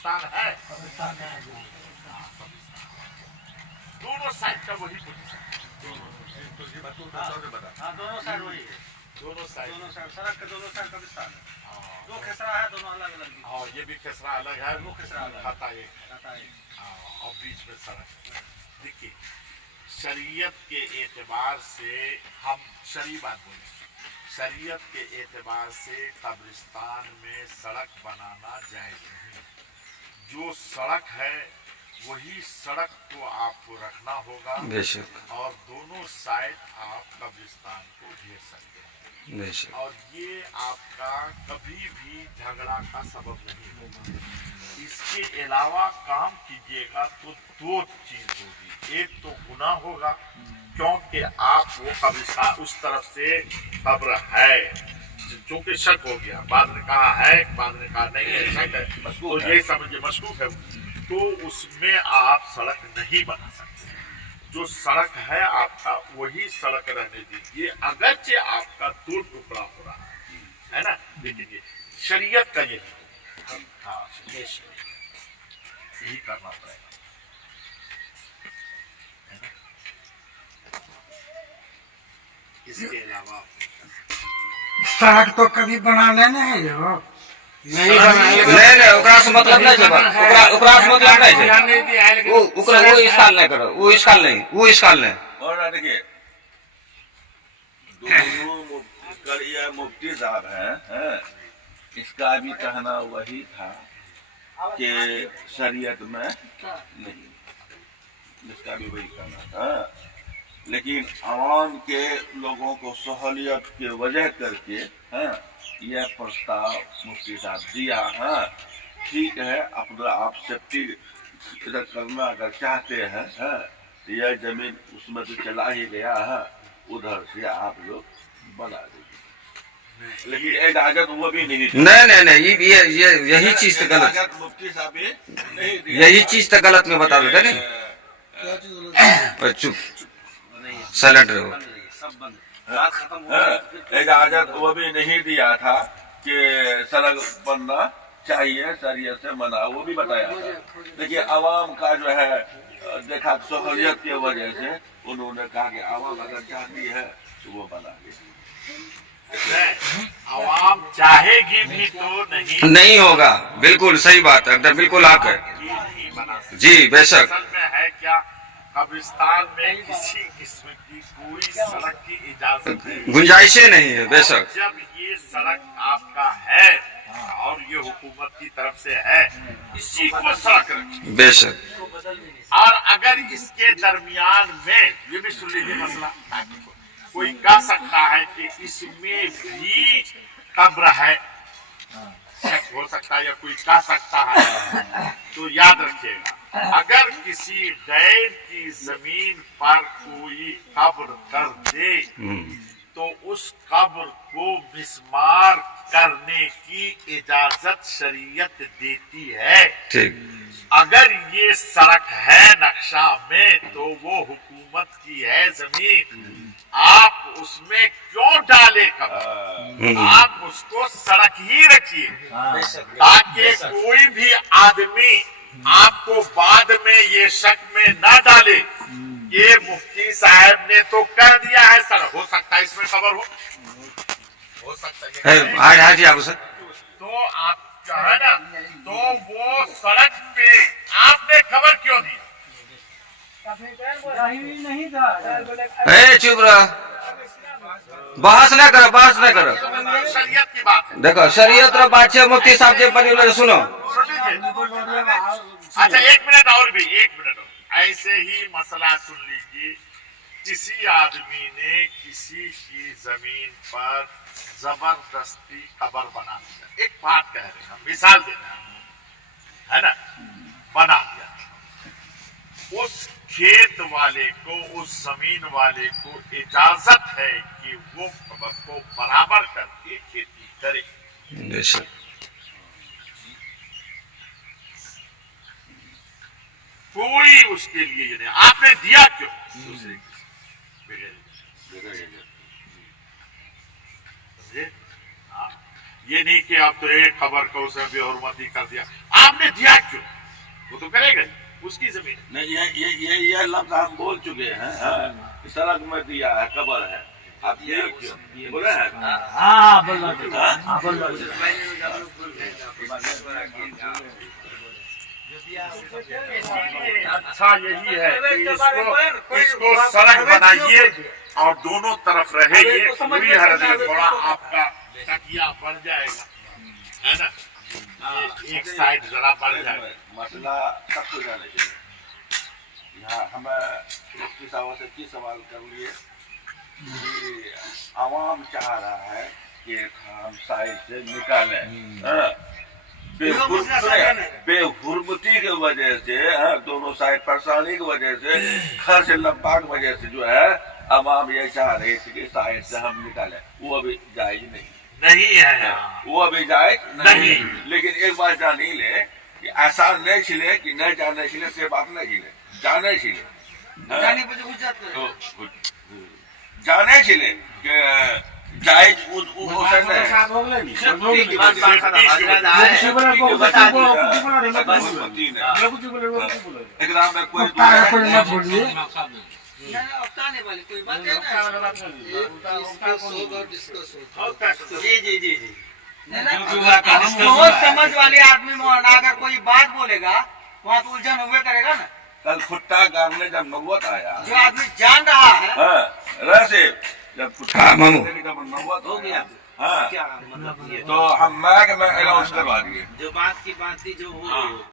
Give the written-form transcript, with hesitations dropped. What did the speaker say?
कब्रिस्तान है, दोनों साइड का वही पोजीशन, दोनों साइड वही है, दोनों साइड सड़क के दोनों साइड कब्रिस्तान है। दो खेसरा है, दोनों अलग अलग। हाँ, ये भी खेसरा अलग है, वो खेसरा अलग खाता एक रहता है। और बीच में सड़क। देखिए, शरीयत के एतबार से हम शरई बात बोले, शरीयत के एतबार से कब्रिस्तान में सड़क बनाना जायज नहीं। जो सड़क है वही सड़क को आपको रखना होगा, बेशक और दोनों साइड आप कब्रिस्तान को घेर सकते हैं, बेशक और ये आपका कभी भी झगड़ा का सबब नहीं होगा। इसके अलावा काम कीजिएगा तो दो चीज होगी, एक तो गुनाह होगा क्योंकि आप वो कब्रिस्तान उस तरफ से कब्र है, चूंकि शक हो गया, बाद ने कहा है, बाद ने कहा नहीं है, शक है, तो ये समझिए मशकूक है, तो उसमें आप सड़क नहीं बना सकते। जो सड़क है आपका वही सड़क रहने दीजिए, अगरचे आपका दो टुकड़ा हो रहा है ना। देखिए शरीयत का यही, हाँ यही करना पड़ेगा। इसके अलावा सड़क तो कभी बना लेना है जो नहीं नहीं ओकरा से मतलब नहीं छै, ओकरा से मतलब नहीं छै, वो इसकाल नहीं करो, वो इसकाल नहीं। और देखिए दोनों मुफ्ती साहब हैं, इसका भी कहना वही था कि शरीयत में नहीं, इसका भी वही कहना था, लेकिन आवाम के लोगों को सहूलियत के वजह करके यह प्रस्ताव मुफ्ती साहब दिया है। ठीक है, अपना आप सेफ्टी इधर करना अगर चाहते हैं तो यह जमीन उसमें तो चला ही गया है, उधर से आप लोग बना दीजिए, लेकिन इजाजत वो भी नहीं दी। नहीं ये यही चीज तो गलत, इजाजत मुफ्ती साहब भी नहीं दी। यही चीज तो गलत में बता देते नहीं। चुप साइलेंट रहो। इजाजत वो भी नहीं दिया था कि सड़क बनना चाहिए, शरीयत से मना, वो भी बताया था। देखिए आवाम का जो है देखा सहूलियत की वजह से उन्होंने कहा कि आवाम अगर चाहती है तो वो बना ले। आवाम चाहेगी भी तो नहीं होगा, बिल्कुल सही बात है, एकदम बिल्कुल आप है नहीं बना सकती। जी बेशक। असल में है क्या, कब्रिस्तान में किसी किस्म की कोई सड़क की इजाजत नहीं, गुंजाइशें नहीं है, बेशक। जब ये सड़क आपका है और ये हुकूमत की तरफ से है, इसी को सड़क रखिए, बेशक। और अगर इसके दरमियान में ये भी सुन लीजिए मसला, कोई कह सकता है कि इसमें भी कब्र है, शक हो सकता है या कोई कह सकता है, तो याद रखिएगा अगर किसी गैर की जमीन पर कोई कब्र कर दे तो उस कब्र को मिस्मार करने की इजाजत शरीयत देती है। ठीक, अगर ये सड़क है नक्शा में तो वो हुकूमत की है जमीन, आप उसमें क्यों डाले कब्र, आप उसको सड़क ही रखिए ताकि कोई भी आदमी आपको बाद में ये शक में ना डाले ये मुफ्ती साहब ने तो कर दिया है सर, हो सकता है इसमें खबर हो सकता है हाँ जी आप सर। तो आप है ना, तो वो सड़क पे आपने खबर क्यों दी? नहीं था। चुप रहो, बहस न करो, शरीयत की बात है, देखो शरीयत रो बात है, मुफ्ती साहब जे बनी सुनो। सुन लीजिए। अच्छा एक मिनट और, ऐसे ही मसला सुन लीजिए। किसी आदमी ने किसी की जमीन पर जबरदस्ती कब्र बना दिया, एक बात कह रहे हैं, मिसाल दे रहे हैं, है ना, बना दिया, उस खेत वाले को, उस जमीन वाले को इजाजत है कि वो कब्र को बराबर करके खेती करे। कोई उसके लिए नहीं, आपने दिया क्यों दूसरे की? ये नहीं कि आप तो एक खबर को उसे बेहुरमती कर दिया, आपने दिया क्यों? ये लफ्ज हम बोल चुके हैं। हाँ, सड़क में दिया है, कब्र है, आप ये क्यों बोले हैं? हाँ बोल रहा अच्छा यही है कि इसको सड़क बनाइए और दोनों तरफ रहे, ये पूरी हरदे थोड़ा आपका तकिया बढ़ जाएगा, है ना? एक साइड जरा बढ़ जाएगा। मसला सबको जाने चाहिए। यहाँ हमें इस आवाज से की सवाल कर लिए कि आवाम चाह रहा है कि हम साइड से निकालें, हाँ? बेहुरमती की वजह से, हाँ, दोनों साइड परेशानी की वजह से, खर्च लंबा की वजह से जो है अवाम ये चाह रही थी कि साइड से हम निकालें। वो अभी जायज नहीं है, वो अभी जायज नहीं। लेकिन एक बात जानी ले कि ऐसा नहीं छिले कि नहीं जाने छिले से बात नहीं छिले, जाने छिले, जाने छिले कि जायज एकदम में कोई मत बोलिए। कोई बात है जी सोच समझ वाले आदमी अगर कोई बात बोलेगा वहाँ तो उलझन हुए करेगा ना। कल खुट्टा गाड़ने जब नौबत आया, जो आदमी जान रहा है, हाँ, रैसे जब खुट्टा मामू। जब नौबत हो गया। हाँ, क्या मतलब ये तो हम मैं अनाउंस करवा दिए। जो बात की बात थी जो हो